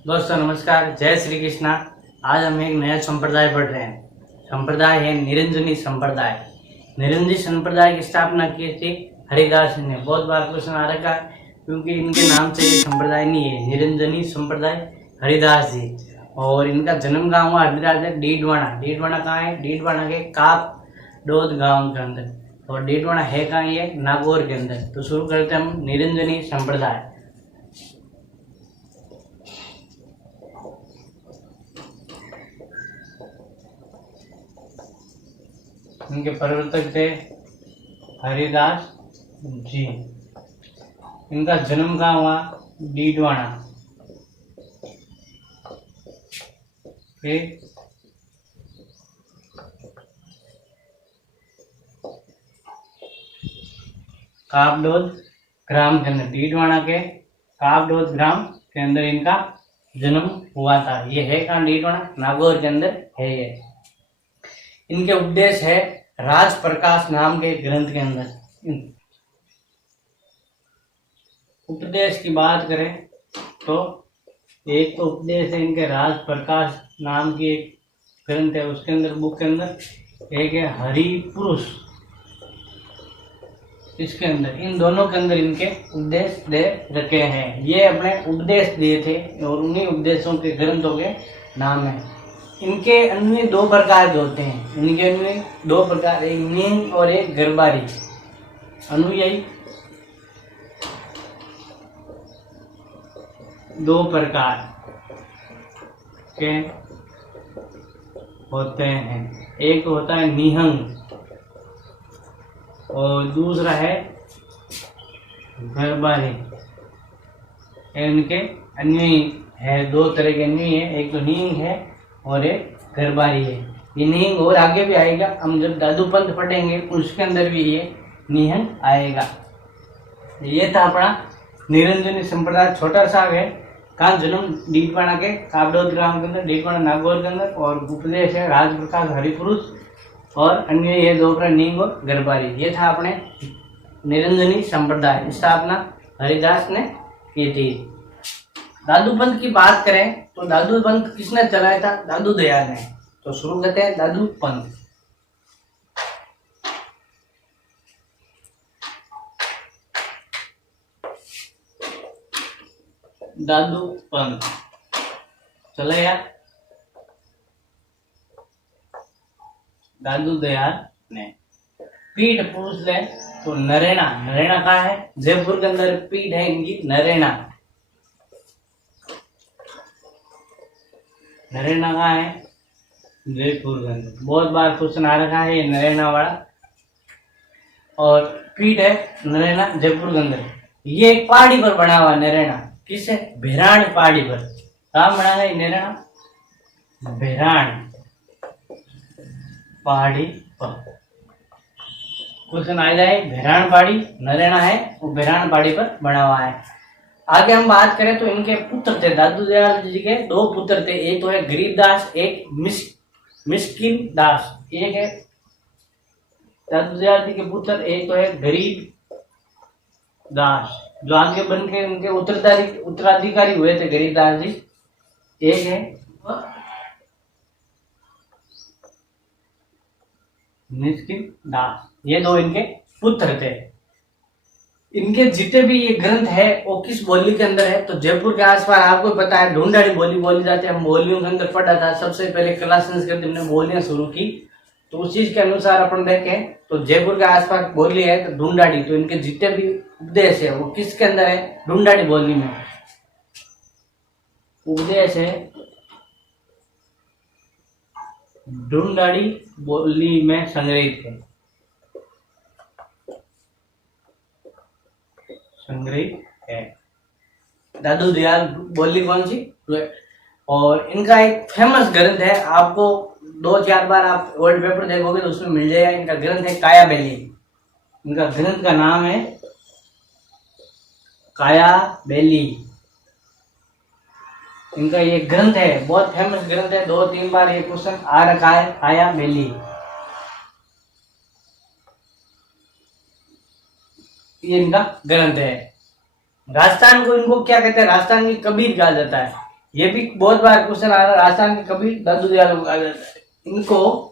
दोस्तों नमस्कार, जय श्री कृष्णा। आज हम एक नया संप्रदाय पढ़ रहे हैं। संप्रदाय है निरंजनी संप्रदाय। निरंजनी संप्रदाय की स्थापना की थी हरिदास जी ने। बहुत बार क्वेश्चन आ रखा है क्योंकि इनके नाम से ये संप्रदाय नहीं है। निरंजनी संप्रदाय हरिदास जी, और इनका जन्म गाँव हुआ हरिदास है डीडवाना। डीडवाना कहाँ है? डीडवाना के काप डोद गाँव के अंदर। और डीडवाना है कहाँ? ये नागौर के अंदर। तो शुरू करते हैं हम निरंजनी संप्रदाय। इनके प्रवर्तक थे हरिदास जी। इनका जन्म कहाँ हुआ? डीडवाना। कापडोद ग्राम के अंदर, डीडवाना के कापडोद ग्राम के अंदर इनका जन्म हुआ था। ये है कहाँ? डीडवाना, नागौर के अंदर है ये। इनके उपदेश है राज प्रकाश नाम के ग्रंथ के अंदर। उपदेश की बात करें तो एक तो उपदेश है इनके राज प्रकाश नाम की एक ग्रंथ है, उसके अंदर बुक के अंदर एक है हरि पुरुष। इसके अंदर इन दोनों के अंदर इनके उपदेश दे रखे हैं। ये अपने उपदेश दिए थे और उन्हीं उपदेशों के ग्रंथों के नाम है। इनके अन्वय दो प्रकार के होते हैं। इनके अन्वय दो प्रकार, एक नींद और एक गर्भारी। अनुयायी दो प्रकार के होते हैं। एक होता है निहंग और दूसरा है गर्भारी। इनके अन्वयी है, दो तरह के अन्वयी है, एक तो निहंग है और एक गर्भारी है। ये निहंग और आगे भी आएगा, हम जब दादू पंथ पढ़ेंगे उसके अंदर भी ये निहंग आएगा। ये था अपना निरंजनी संप्रदाय। छोटा सा है। कहाँ जन्म? डीडवाना के कापडोद ग्राम के अंदर, डीडवाना नागौर के अंदर। और उपदेश है राज प्रकाश हरिपुरुष और अन्य ये दो प्रकार निहंग और गर्भारी। ये था अपने निरंजनी संप्रदाय। स्थापना हरिदास ने की थी। दादू पंथ की बात करें तो दादू पंथ किसने चलाया था? दादू दयाल ने। तो शुरू करते हैं दादू पंथ। दादू पंथ चलाया दादू दयाल ने। पीठ पूछ ले तो नरेना। नरेना कहाँ है? जयपुर के अंदर पीठ है इनकी नरेना। नरेना कहाँ है? जयपुर के अंदर। बहुत बार क्वेश्चन आ रखा है ये नरेना वाला। और पीठ है नरेना जयपुर के अंदर। ये एक पहाड़ी पर बना हुआ नरेना। किसे? भेराण पहाड़ी पर। कहाँ बना है नरेना? भेराण पहाड़ी पर। क्वेश्चन आ जाए भेराण पहाड़ी नरेना है, वो भेराण पहाड़ी पर बना हुआ है। आगे हम बात करें तो इनके पुत्र थे। दादू दयाल जी के दो पुत्र थे, एक तो है गरीबदास, एक मिस्किन दास। एक है दादू दयाल जी के पुत्र, एक तो है गरीब दास, जो आगे बन के उनके उत्तराधिकारी हुए थे गरीबदास जी। एक है मिस्किन दास। ये दो इनके पुत्र थे। इनके जितने भी ये ग्रंथ है वो किस बोली के अंदर है? तो जयपुर के आसपास आपको पता है ढूंढाड़ी बोली बोली जाती है। हम बोलियों के अंदर पढ़ा था। सबसे पहले कला संस्कृत हमने बोलियां शुरू की, तो उस चीज के अनुसार अपन देखें तो जयपुर के आसपास बोली है तो ढूंढाड़ी। तो इनके जितने भी उपदेश है वो किसके अंदर है? ढूंढाड़ी बोली में उपदेश है। ढूंढाड़ी बोली में संग्रहित है। संग्रहित है। दादू दयाल बोली कौन सी? और इनका एक फेमस ग्रंथ है, आपको 2-4 बार आप वर्ड पेपर देखोगे तो उसमें मिल जाएगा। इनका ग्रंथ है काया बेली। इनका ग्रंथ का नाम है काया बेली। इनका ये ग्रंथ है, बहुत फेमस ग्रंथ है। 2-3 बार ये क्वेश्चन आ रखा है, काया बेली। ये इनका ग्रंथ है। राजस्थान को इनको क्या कहते हैं? राजस्थान की कबीर कहा जाता है। ये भी बहुत बार क्वेश्चन आ रहा है, राजस्थान के कबीर दादू दयाल को कहा जाता है। इनको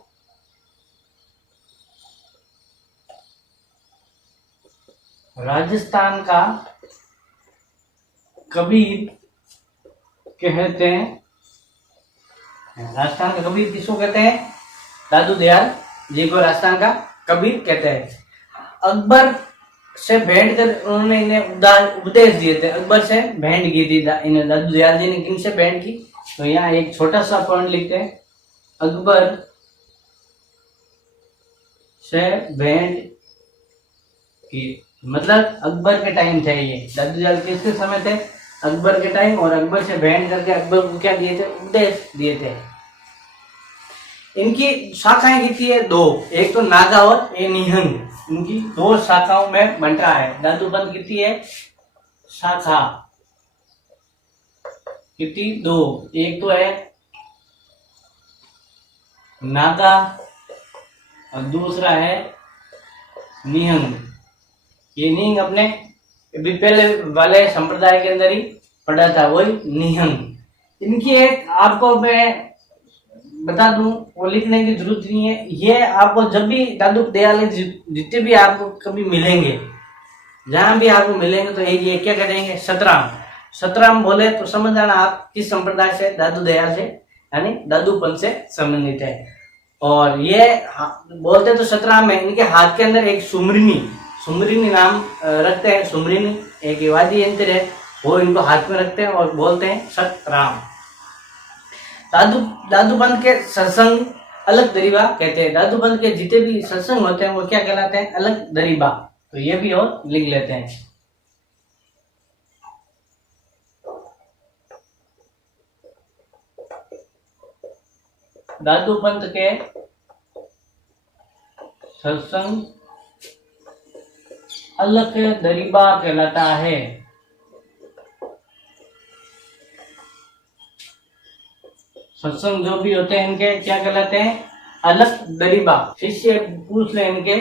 राजस्थान का कबीर कहते हैं। राजस्थान का कबीर किसको कहते हैं? दादू दयाल जी को राजस्थान का कबीर कहते हैं। अकबर से भेंट कर उन्होंने इन्हें उपदेश दिए थे। अकबर से भेंट की थी इन्हें दादू दयाल जी ने। किन से भेंट की? तो यहाँ एक छोटा सा पॉइंट लिखते हैं, अकबर से भेंट की, मतलब अकबर के टाइम थे ये। दादू दयाल किसके समय थे? अकबर के टाइम। और अकबर से भेंट करके अकबर को क्या दिए थे? उपदेश दिए थे। इनकी शाखाएं कितनी है? 2। एक तो नागा और एक निहंग। इनकी 2 शाखाओं में बंट रहा है। दादू पंथ कितनी है? शाखा कितनी? 2। एक तो है नागा और दूसरा है निहंग। ये निहंग अपने अभी पहले वाले संप्रदाय के अंदर ही पढ़ा था, वही निहंग। इनकी एक आपको मैं बता दूं, वो लिखने की जरूरत नहीं है। ये आपको जब भी दादू दयाल जितने भी आपको कभी मिलेंगे, जहां भी आपको मिलेंगे, तो ये क्या करेंगे? सतराम। सतराम बोले तो समझ जाना आप किस संप्रदाय से? दादू दयाल से, यानी दादू पंथ से संबंधित है। और ये बोलते तो सतराम है। इनके हाथ के अंदर एक सुमरिनी नाम रखते हैं। सुमरिनी एक वाद्य यंत्र है, वो इनको हाथ में रखते हैं और बोलते हैं सतराम। दादू पंथ के सत्संग अलग दरीबा कहते हैं। दादू पंथ के जितने भी सत्संग होते हैं वो क्या कहलाते हैं? अलग दरीबा। तो ये भी और लिख लेते हैं। दादू पंथ के सत्संग अलग दरीबा कहलाता है। सत्संग जो भी होते हैं इनके क्या कहलाते हैं? अलग दरीबा। शिष्य पूछ ले इनके,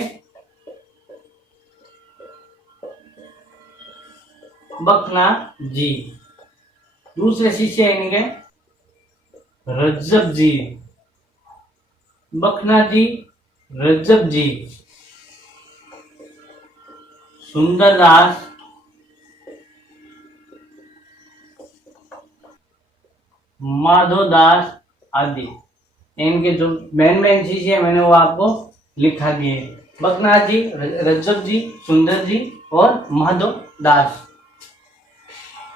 बखना जी। दूसरे शिष्य इनके रज्जब जी। बखना जी, रज्जब जी, सुंदरदास, माधोदास आदि। इनके जो मेन शिष्य है मैंने वो आपको लिखा दिए। बखनाथ जी, रज्जब जी, सुंदर जी और माधोदास।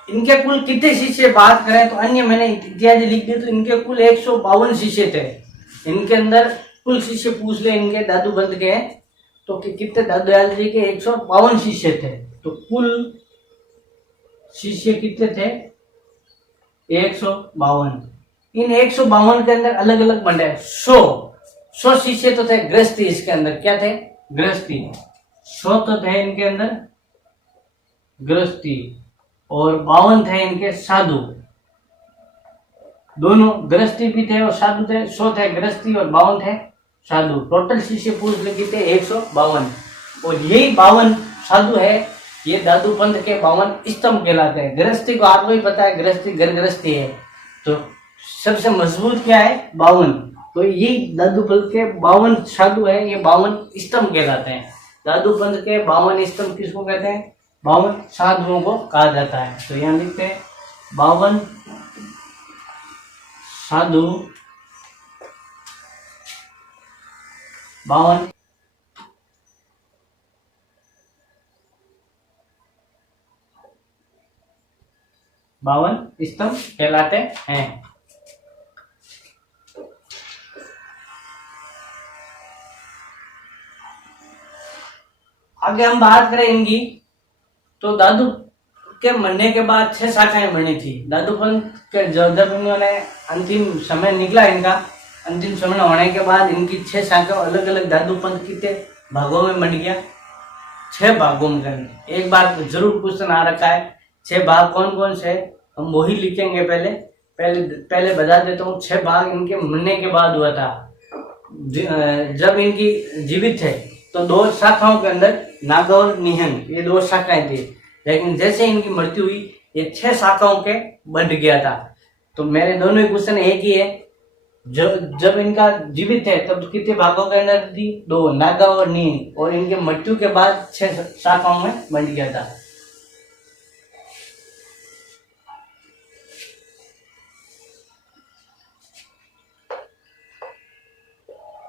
इनके कुल कितने शिष्य बात करें तो अन्य मैंने इत्यादि लिख दिए, तो इनके कुल 152 शिष्य थे। इनके अंदर कुल शिष्य पूछ ले इनके दादू पंथ के तो कितने? दादू दयाल जी के 152 शिष्य थे। तो कुल शिष्य कितने थे? 152। इन 152 के अंदर अलग अलग बंटे 100 शिष्य तो थे गृहस्थी। इसके अंदर क्या थे? गृहस्थी। 100 तो थे इनके अंदर गृहस्थी और 52 थे इनके साधु। दोनों गृहस्थी भी थे और साधु थे। 100 थे गृहस्थी और 52 थे साधु। टोटल शिष्य पूछ लेते थे 152। और यही 52 साधु है, ये दादू पंथ के 52 स्तंभ कहलाते हैं। गृहस्थी को आपको ही पता है, गृहस्थी घर गृहस्थी है, तो सबसे मजबूत क्या है? 52। तो यही दादू पंथ के 52 साधु है, ये 52 स्तंभ कहलाते हैं। दादू पंथ के 52 स्तंभ किसको कहते हैं? 52 साधुओं को कहा जाता है। तो यहाँ लिखते हैं 52 साधु, 52 स्तंभ कहलाते हैं। आगे हम बात करें इनकी, तो दादू के मरने के बाद 6 शाखाएं बनी थी। दादू पंथ के जब इन्होंने अंतिम समय निकला, इनका अंतिम समय होने के बाद इनकी 6 शाखा अलग अलग दादू पंथ कितने भागों में बन गया? 6 भागों में करने। एक बार तो जरूर क्वेश्चन आ रखा है, 6 भाग कौन कौन से? हम वही लिखेंगे। पहले बता देता हूँ। 6 भाग इनके मरने के बाद हुआ था। जब इनकी जीवित थे तो 2 शाखाओं के अंदर नागा और निहंग, ये 2 शाखाएं थी। लेकिन जैसे इनकी मृत्यु हुई, ये 6 शाखाओं के बंट गया था। तो मेरे दोनों ही क्वेश्चन एक ही है। जब इनका जीवित है तब कितने भागों के अंदर थी? 2, नागा और नींग। और इनके मृत्यु के बाद 6 शाखाओं में बंट गया था।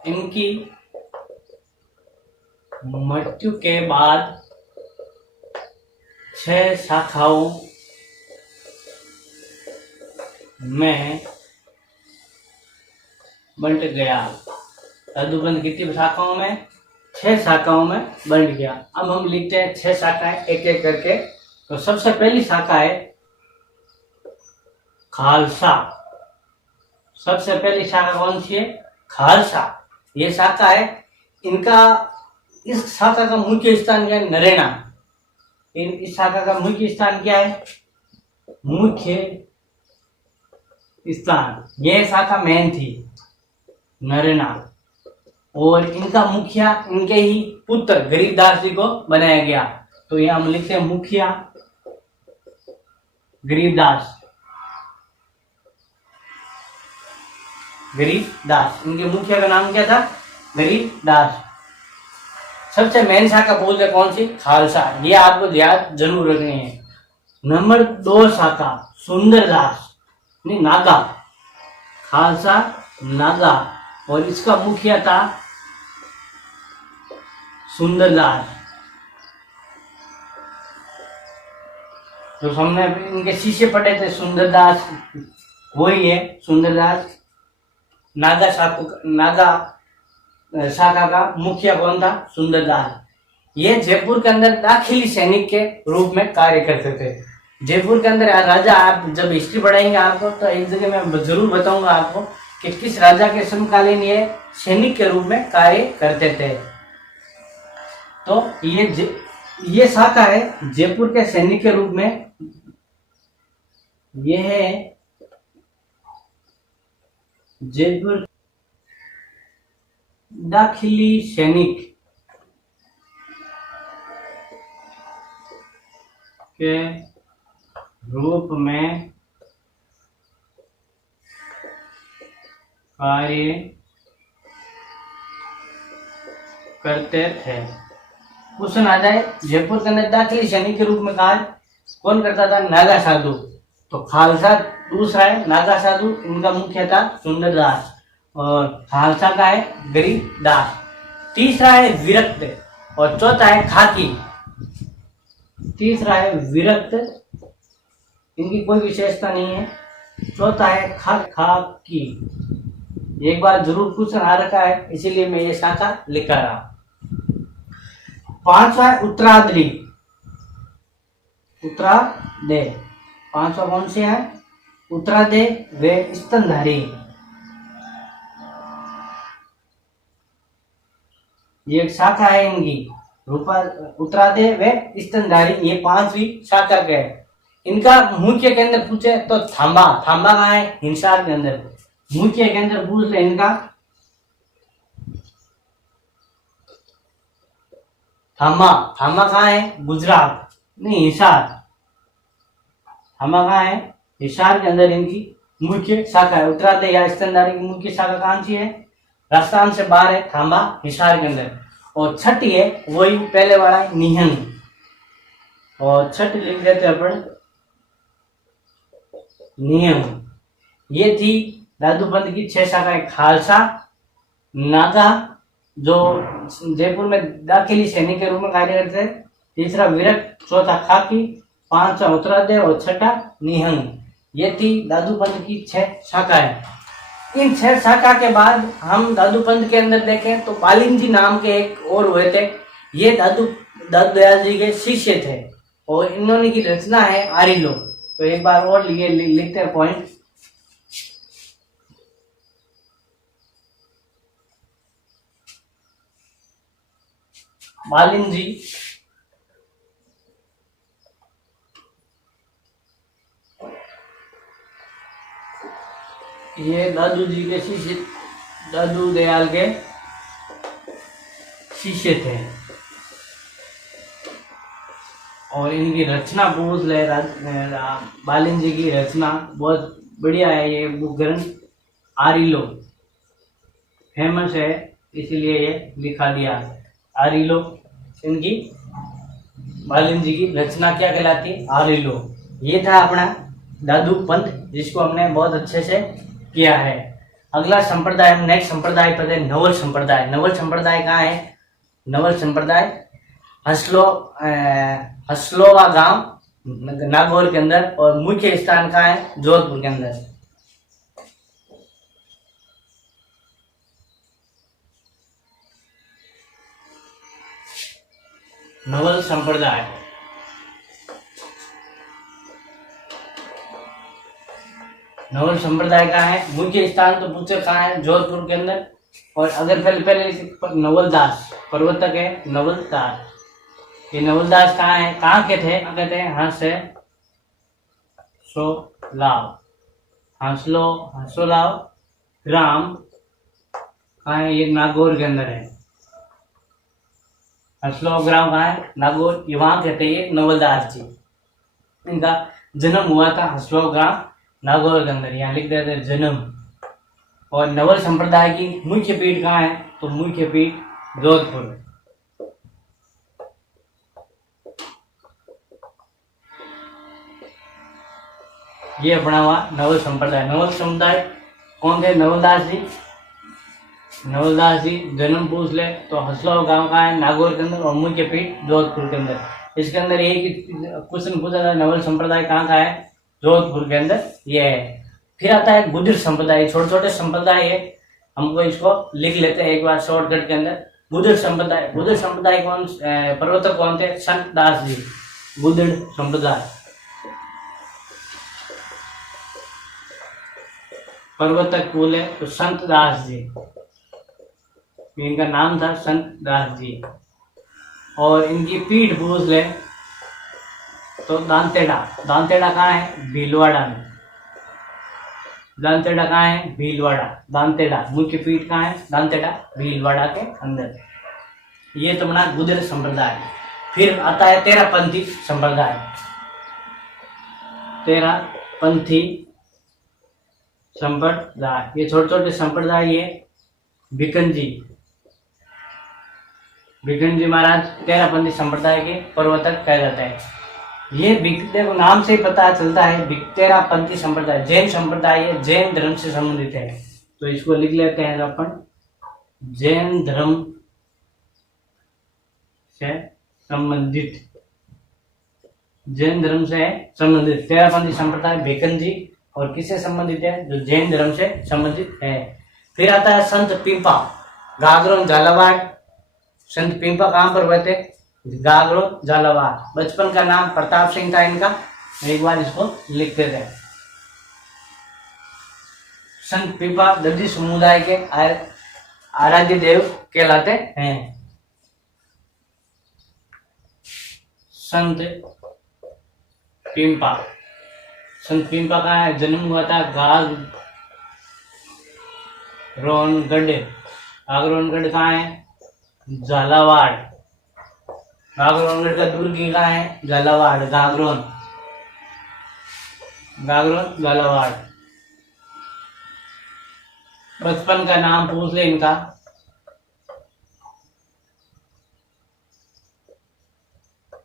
इनकी मृत्यु के बाद 6 शाखाओं में बंट गया। दादूपंथ कितनी शाखाओं में? 6 शाखाओं में बंट गया। अब हम लिखते हैं 6 शाखाएं एक एक करके। तो सबसे पहली शाखा है खालसा। सबसे पहली शाखा कौन सी है? खालसा। ये शाखा है। इनका इस शाखा का मुख्य स्थान क्या है? नरेना। इस शाखा का मुख्य स्थान क्या है? मुख्य स्थान। यह शाखा मेन थी, नरेना। और इनका मुखिया इनके ही पुत्र गरीबदास जी को बनाया गया। तो यह हम लिखते हैं मुखिया गरीबदास। गरीबदास, इनके मुखिया का नाम क्या था? गरीबदास। सबसे मेन शाखा बोलते कौन सी? खालसा। ये आपको याद जरूर रखनी है। नंबर 2 शाखा सुंदरदास, नहीं नागा। खालसा नागा और इसका मुखिया था सुंदरदास। जो हमने इनके शिष्य पढ़े थे सुंदरदास, वही है सुंदरदास। नागा शाखा का मुखिया कौन था? सुंदरदास। ये जयपुर के अंदर दाखिली सैनिक के रूप में कार्य करते थे। जयपुर के अंदर राजा, आप जब हिस्ट्री पढ़ाएंगे आपको तो एक जगह मैं जरूर बताऊंगा आपको कि किस राजा के समकालीन ये सैनिक के रूप में कार्य करते थे। तो ये शाखा है जयपुर के सैनिक के रूप में। यह है जयपुर दाखिली सैनिक के रूप में कार्य करते थे। क्वेश्चन आ जाए, जयपुर के अंदर दाखिली सैनिक के रूप में कार्य कौन करता था? नागा साधु। तो खालसा दूसरा है, नागा साधु इनका मुख्य था सुंदरदास, और खालसा का है गरीबदास। तीसरा है विरक्त और चौथा है खाकी। तीसरा है विरक्त, इनकी कोई विशेषता नहीं है। चौथा है खाकी। एक बार जरूर क्वेश्चन आ रखा है, इसीलिए मैं ये शाखा लिखा रहा। 5वां है उत्तरादे। उत्तरादे 5वां कौन से है? उत्तरादे वे स्तनधारी। ये एक शाखा है इनकी, उत्तरादे वे स्तनधारी। ये 5वीं शाखा के है। इनका मुख्य केंद्र पूछे तो थांबा। थांबा कहाँ है? हिसार के अंदर। मुख्य केंद्र पूछ ले इनका थांबा। थांबा कहाँ है? गुजरात, नहीं हिसार। थांबा कहाँ है? हिसार के अंदर इनकी मुख्य शाखा है। उत्तरादे या स्तनधारी की मुख्य शाखा कहाँ सी है? राजस्थान से बाहर है, थांबा हिसार के अंदर। और छठी है वही पहले वाला है, निहंग। और छठी लिख देते अपन नियम। ये थी दादूपंथ की 6 शाखाएं। खालसा, नागा जो जयपुर में दाखिली सैनिक के रूप में कार्य करते थे, तीसरा विरक्त, चौथा खाकी, 5वां उत्तरादे और छठा निहंग। ये थी दादूपंथ की 6 शाखाएं। इन 6 शाखा के बाद हम दादूपंथ के अंदर देखें तो बालिन जी नाम के एक और हुए थे। ये दादू दयाल जी के शिष्य थे और इन्होंने की रचना है आरिलो। तो एक बार और लिखते हैं पॉइंट। बालिन जी ये दादू जी के शिष्य, दादू दयाल के शिष्य थे और इनकी रचना बहुत बालिन जी की रचना बहुत बढ़िया है ये बुक ग्रंथ। आरिलो फेमस है, इसलिए ये लिखा दिया। आरिलो इनकी बालन जी की रचना क्या कहलाती है? आरिलो। ये था अपना दादू पंथ, जिसको हमने बहुत अच्छे से किया है। अगला संप्रदाय, हम नेक्स्ट संप्रदाय पर है नवल संप्रदाय। नवल संप्रदाय कहाँ है? नवल संप्रदाय हसलोवा गांव नागौर के अंदर, और मुख्य स्थान कहाँ है? जोधपुर के अंदर। नवल संप्रदाय नवल संप्रदाय कहाँ है? मुख्य स्थान तो पूछे कहाँ है? जोधपुर के अंदर। और अगर पहले नवलदास प्रवर्तक है, नवलदास। ये नवलदास कहाँ है? कहाँ के थे? कहते हैं हंसोलाव ग्राम कहाँ है? ये नागौर के अंदर है। हंसलोव ग्राम कहाँ है? नागौर। ये वहां कहते हैं ये नवलदास जी। इनका जन्म हुआ था हंसलोव ग्राम नागौर के अंदर, यहाँ लिख देते हैं जन्म। और नवल संप्रदाय की मुख्य पीठ कहाँ है? तो मुख्य पीठ जोधपुर। ये अपना हुआ नवल संप्रदाय। नवल समुदाय कौन थे? नवलदास जी। नवलदास जी जन्म पूछ ले तो हंसलोव गांव का है, नागौर के अंदर, और मुख्य पीठ जोधपुर के अंदर। इसके अंदर एक क्वेश्चन पूछा था, नवल संप्रदाय कहाँ का है? जोधपुर के अंदर ये है। फिर आता है गुर्जर संप्रदाय। छोटे छोटे संप्रदाय है, हमको इसको लिख लेते हैं एक बार शॉर्टकट के अंदर। गुर्जर संप्रदाय। गुर्जर संप्रदाय कौन प्रवर्तक कौन थे? संत दास जी। गुर्जर संप्रदाय प्रवर्तक बोले तो संत दास जी, इनका नाम था संत दास जी। और इनकी पीठ पूछ ले तो दांतेड़ा। दांतेड़ा कहाँ है? भीलवाड़ा में। दांतेड़ा कहाँ है? भीलवाड़ा। दांतेड़ा मुख्य पीठ कहाँ है? दांतेड़ा भीलवाड़ा के अंदर। ये तो बना गुर्जर संप्रदाय। फिर आता है तेरापंथी संप्रदाय। तेरापंथी संप्रदाय, ये छोटे छोटे संप्रदाय। ये भिकन जी महाराज तेरापंथी संप्रदाय के प्रवर्तक कहा जाता है। ये देखो नाम से पता चलता है तेरापंथी संप्रदाय जैन संप्रदाय है, जैन धर्म से संबंधित है। तो इसको लिख लेते हैं अपन, जैन धर्म से संबंधित। जैन धर्म से संबंधित तेरापंथी संप्रदाय भिकन जी, और किससे संबंधित है? जो जैन धर्म से संबंधित है। फिर आता है संत पिंपा, गागरोन झालावाड़। संत पिंपा कहाँ पर रहते? गागरोन झालावाड़। बचपन का नाम प्रताप सिंह था इनका, एक बार इसको लिख देते हैं। संत पिंपा दर्जी समुदाय के आराध्य देव कहलाते हैं। संत पिंपा का जन्म हुआ था गागरोनगढ़ कहाँ है? झालावाड़। गागरोनगढ़ का दुर्ग कहाँ है? झालावाड़। गागरोन झालावाड़। बचपन का नाम पूछ ले इनका,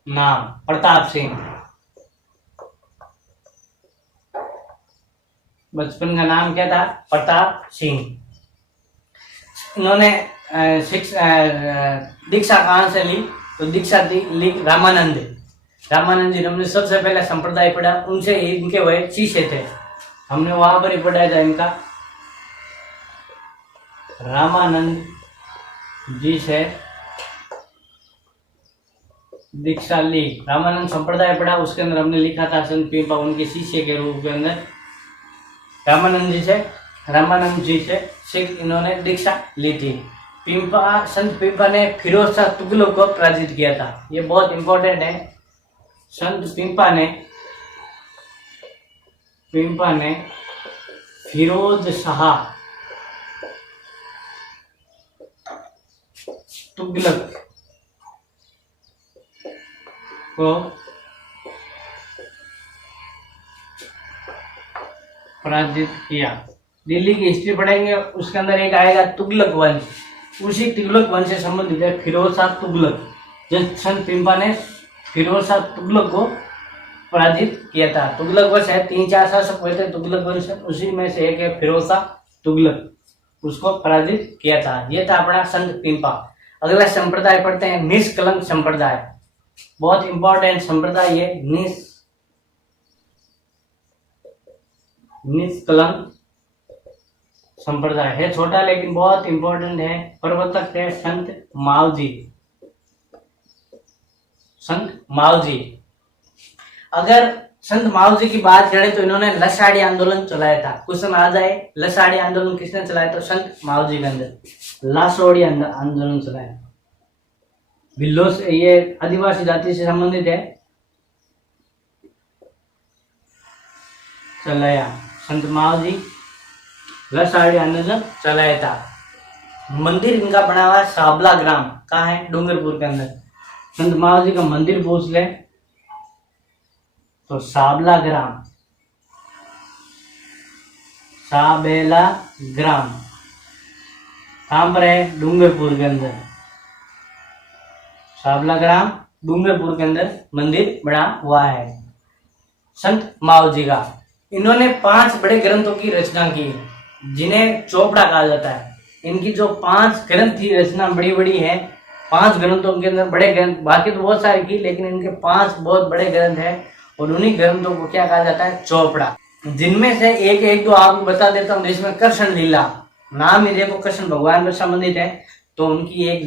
नाम प्रताप सिंह। बचपन का नाम क्या था? प्रताप सिंह। इन्होंने दीक्षा कहाँ से ली? तो दीक्षा ली रामानंद जी। हमने सबसे पहले संप्रदाय पढ़ा, उनसे इनके वह शिष्य थे, हमने वहां पर ही पढ़ा था इनका। रामानंद जी से दीक्षा ली, रामानंद संप्रदाय पढ़ा, उसके अंदर हमने लिखा था संत पिंपा उनके शिष्य के रूप के अंदर। रामानंद जी से सिख इन्होंने दीक्षा ली थी। संत पिंपा ने फिरोज शाह तुगलक को पराजित किया था, ये बहुत इंपॉर्टेंट है। संत पिंपा ने फिरोज शाह तुगलक को पराजित किया। दिल्ली की हिस्ट्री पढ़ेंगे, उसके अंदर एक आएगा तुगलक वंश। उसी तुगलक वंश से संबंधित है फिरोज शाह तुगलक। जब संत पिंपा ने फिरोज शाह तुगलक को पराजित किया था। तुगलक वंश है, 3-4 शासक हुए थे तुगलक वंश, उसी में से एक है फिरोज शाह तुगलक, उसको पराजित किया था। ये था अपना संत पिंपा। अगला संप्रदाय पढ़ते हैं निष्कलंक संप्रदाय। बहुत इंपॉर्टेंट संप्रदाय है निष्कलंक संप्रदाय है। छोटा लेकिन बहुत इंपॉर्टेंट है। प्रवर्तक है संत मावजी। संत मावजी, अगर संत मावजी की बात करें तो इन्होंने लसाड़ी आंदोलन चलाया था। क्वेश्चन आ जाए लसाड़ी आंदोलन किसने चलाया, तो संत मावजी के अंदर लासोड़ी आंदोलन चलाया। भिल्लो से, ये आदिवासी जाति से संबंधित है, चलाया संत मावजी, लसाड़ी आंदोलन चलाया था। मंदिर इनका बना हुआ साबला ग्राम, कहाँ है, डूंगरपुर के अंदर। संत मावजी का मंदिर पूछ ले तो साबला ग्राम, साबेला ग्राम कहां पर है, डूंगरपुर के अंदर। साबला ग्राम डूंगरपुर के अंदर मंदिर बना हुआ है संत मावजी का। इन्होंने 5 बड़े ग्रंथों की रचना की, जिन्हें चोपड़ा कहा जाता है। इनकी जो 5 ग्रंथ की रचना बड़ी बड़ी है, 5 ग्रंथों के अंदर बड़े ग्रंथ, बाकी तो बहुत सारे की, लेकिन इनके 5 बहुत बड़े ग्रंथ है और उन्हीं ग्रंथों को क्या कहा जाता है, चोपड़ा। जिनमें से एक दो आपको बता देता हूँ। जिसमें कृष्ण लीला, नाम ही देखो कृष्ण भगवान से संबंधित है, तो उनकी एक,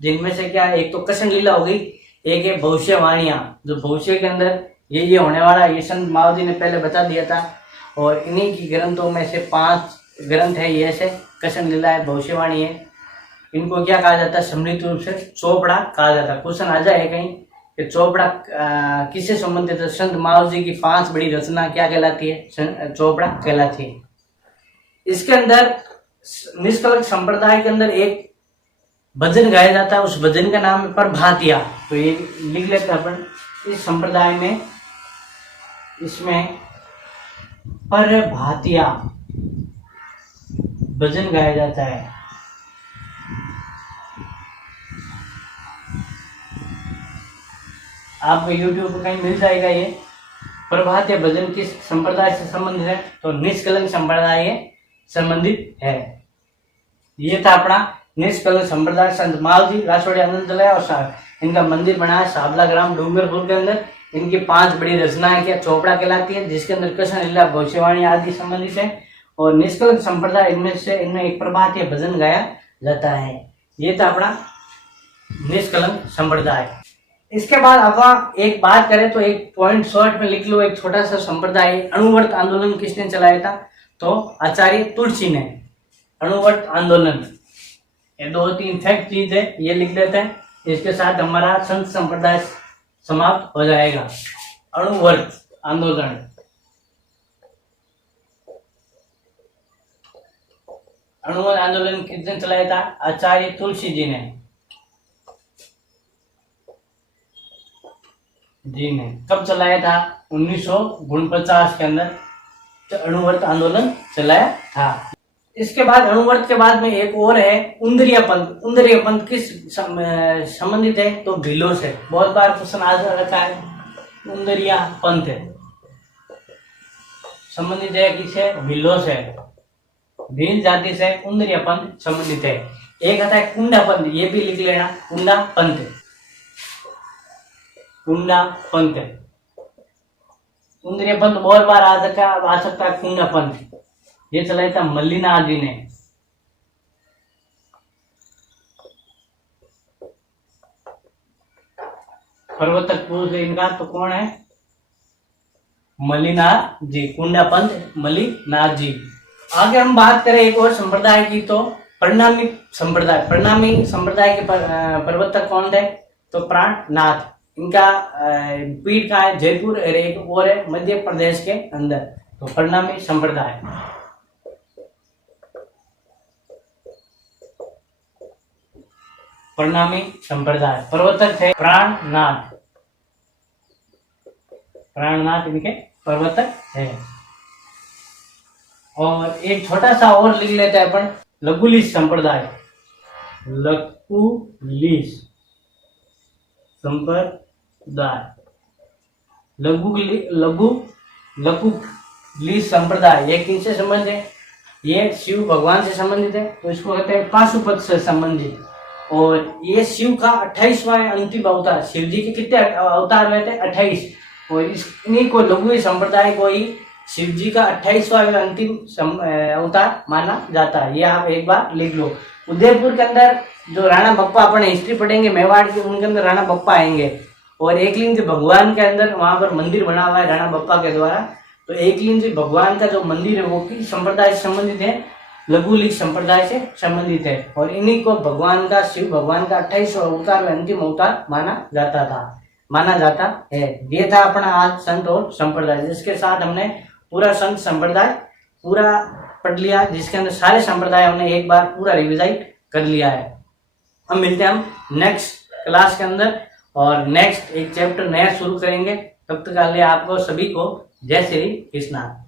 जिनमें से क्या, एक तो कृष्ण लीला हो गई, एक है भविष्यवाणियां, जो भविष्य के अंदर ये होने वाला, ये संत मावजी ने पहले बता दिया था। और इन्हीं की ग्रंथों में से 5 ग्रंथ है ये से, कृष्ण लीला है, भविष्यवाणी है। इनको क्या कहा जाता है, सम्मिलित रूप से चोपड़ा कहा जाता है। क्वेश्चन आ जाए कहीं कि चोपड़ा किससे संबंधित है, संत मावजी की 5 बड़ी रचना क्या कहलाती है, चोपड़ा कहलाती है। इसके अंदर निष्कलंक संप्रदाय के अंदर एक भजन गाया जाता है, उस भजन का नाम है प्रभातिया। तो ये लिख लेते हैं अपन, इस संप्रदाय में, इसमें प्रभातिया भजन गाया जाता है। आपको YouTube पर कहीं मिल जाएगा ये प्रभातिया भजन किस संप्रदाय से संबंधित है, तो निष्कलंक संप्रदाय संबंधित है। ये था अपना निष्कलंक संप्रदाय। संत मावजी लासोड़ी आनंद चलाया और इनका मंदिर बना है साबला ग्राम डूंगरपुर के अंदर। इनकी 5 बड़ी रचनाएं क्या चोपड़ा कहलाती है, जिसके अंदर कृष्ण लीला, भविष्यवाणी आदि संबंधित है। और निष्कलंक संप्रदाय इनमें एक प्रभातिया भजन गाया जाता है। ये था अपना निष्कलंक संप्रदाय। इसके बाद अब एक बात करें तो एक पॉइंट शॉर्ट में लिख लो, एक छोटा सा संप्रदाय। अणुव्रत आंदोलन किसने चलाया था, तो आचार्य तुलसी ने। अणुव्रत आंदोलन, ये 2-3 फैक्ट चीज है, ये लिख देते हैं। इसके साथ हमारा संत संप्रदाय समाप्त हो जाएगा। अणुव्रत आंदोलन, अणुव्रत आंदोलन किसने चलाया था, आचार्य तुलसी जी ने। कब चलाया था, 1949 के अंदर अणुव्रत आंदोलन चलाया था। इसके बाद अणुव्रत के बाद में एक और है उंदरिया पंथ। उंदरिया पंथ किस संबंधित है, तो भीलों से। बहुत बार क्वेश्चन आ रखा है, उंदरिया पंथ संबंधित है किससे, भीलों से, भील जाति से उंदरिया पंथ संबंधित है। एक आता है कुंडा पंथ, ये भी लिख लेना, कुंडा पंथ। कुंडा पंथ, उंदरिया पंथ बहुत बार आ सकता है। कुंडा पंथ ये चलाया था मल्लीनाथ जी ने। प्रवर्तक पुरुष इनका तो कौन है, मल्लीनाथ जी। कुंडा पंथ मल्लीनाथ जी। आगे हम बात करें एक और संप्रदाय की, तो परिणामी संप्रदाय। परिणामी संप्रदाय के प्रवर्तक कौन थे, तो प्राणनाथ। इनका पीठ का है जयपुर, और एक और है मध्य प्रदेश के अंदर। तो परिणामी संप्रदाय, परिणामी संप्रदाय, प्रवर्तक थे प्राणनाथ। प्राणनाथ इनके प्रवर्तक है। और एक छोटा सा और लिख लेते हैं अपन, लघुलिश संप्रदाय। लघुलिश संप्रदाय, लघुलिश संप्रदाय ये किनसे संबंधित है? ये शिव भगवान से संबंधित है, तो इसको कहते हैं पाशुपत से संबंधित। और ये शिव का 28वां अंतिम अवतार, शिव जी के कितने अवतार हुए थे? 28। और इन्हीं को लघु संप्रदाय को ही शिव जी का 28वां अंतिम अवतार माना जाता है। ये आप एक बार लिख लो। उदयपुर के अंदर जो राणा बप्पा, अपन हिस्ट्री पढ़ेंगे मेवाड़ की, उनके अंदर राणा बप्पा आएंगे। और एकलिंग भगवान के अंदर वहां पर मंदिर बना हुआ है राणा बप्पा के द्वारा। तो एकलिंग भगवान का जो मंदिर है वो किस संप्रदाय से संबंधित है? लघुलिश संप्रदाय से संबंधित है। और इन्हीं को भगवान का, शिव भगवान का 28वां अवतार, अंतिम अवतार माना जाता है। ये था अपना आज संत और संप्रदाय, जिसके साथ हमने पूरा संत संप्रदाय पूरा पढ़ लिया, जिसके अंदर सारे संप्रदाय हमने एक बार पूरा रिविजाइट कर लिया है। अब मिलते हैं हम नेक्स्ट क्लास के अंदर और नेक्स्ट एक चैप्टर नया शुरू करेंगे। तब तक के लिए आपको सभी को जय श्री कृष्णा।